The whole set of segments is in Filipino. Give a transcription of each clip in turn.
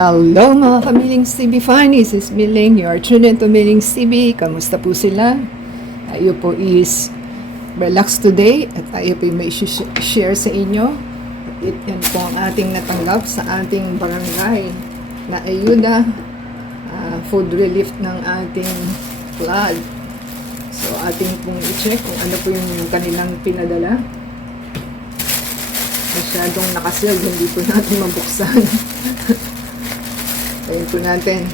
Hello mga kamilings TV Funnies, it's Miling, you are tuned into Miling's TV. Kamusta po sila? Tayo po is relax today at tayo po may share sa inyo. Yan po ang ating natanggap sa ating barangay na ayuda, food relief ng ating flood. So ating pong i-check kung ano po yung kanilang pinadala. Masyadong nakasealed, hindi po natin mabuksan. Ayan po natin.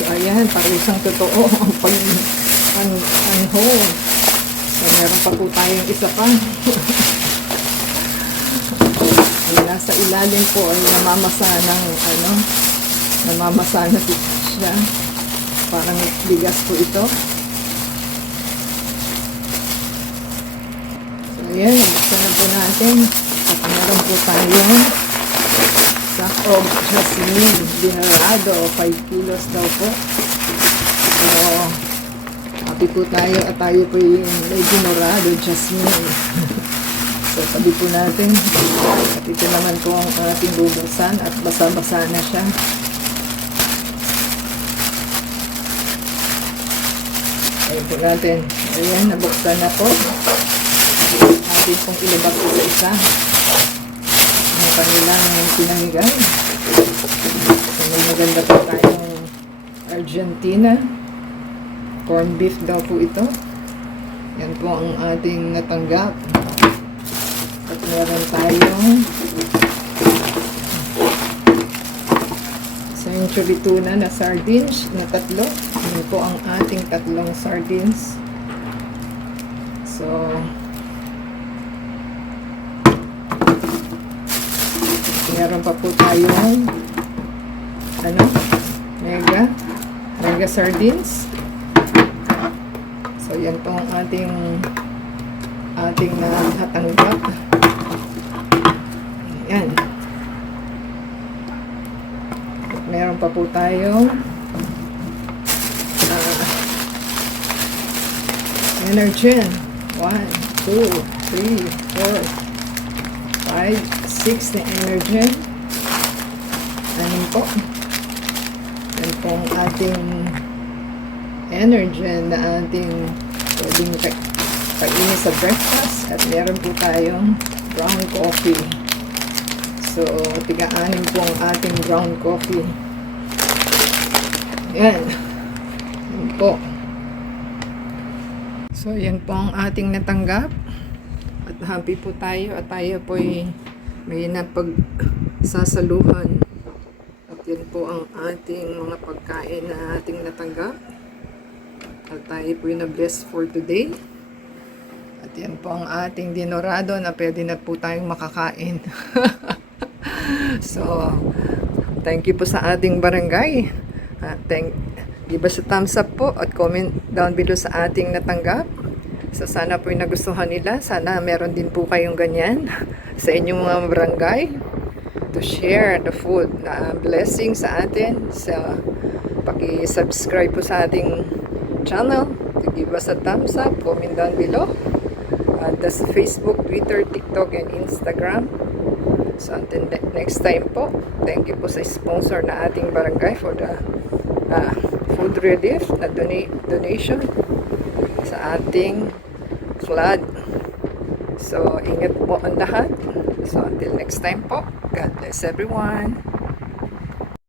So, ayan, parusang totoo ang pag-unhold. So, meron pa po tayong isa pa. Nasa ilalim po ay namamasa ng, namamasa na siya. Parang bigas po ito. So, ayan, nabuksan na po natin. At meron po tayong sack of jasmine dinarado, 5 kilos daw po. So, happy po tayo at tayo po yung may dinarado jasmine. So, tabi po natin. At ito naman po ang ating bubuksan at basa-basa na siya. Ayun po natin. Ayan, nabuksan na po. Atin pong ilabag po sa isa ang kanilang pinamigay. So, may maganda po tayong Argentina corn beef daw po ito. Yan po ang ating natanggap. At meron tayong century tuna na sardines na tatlo. Yan po ang ating tatlong sardines. So meron pa po tayong mega sardines. So yan po ang ating natanggap. Ayan. Meron pa po tayong Energen. 1, 2, 3, 4, 5, 6 na Energen. Anin po. Yan po ang ating Energen na ating pwedeng kainin sa breakfast. At meron po tayong brown coffee. So, tiga-anim po ang ating brown coffee. Yan. Yan po. So, yan po ang ating natanggap. At happy po tayo. At tayo po may napagsasaluhan. At yan po ang ating mga pagkain na ating natanggap. At tayo po na-bless for today. At yan po ang ating dinorado na pwede na po tayong makakain. So, thank you po sa ating barangay. Give us a thumbs up po at comment down below sa ating natanggap. So, sana po yung nagustuhan nila. Sana meron din po kayong ganyan sa inyong mga barangay to share the food na blessing sa atin. So, paki-subscribe po sa ating channel. To give us a thumbs up, comment down below. That's Facebook, Twitter, TikTok, and Instagram. So, until next time po, thank you po sa sponsor na ating barangay for the food relief na donation sa ating flood. So, ingat po ang lahat. So, until next time po, God bless everyone.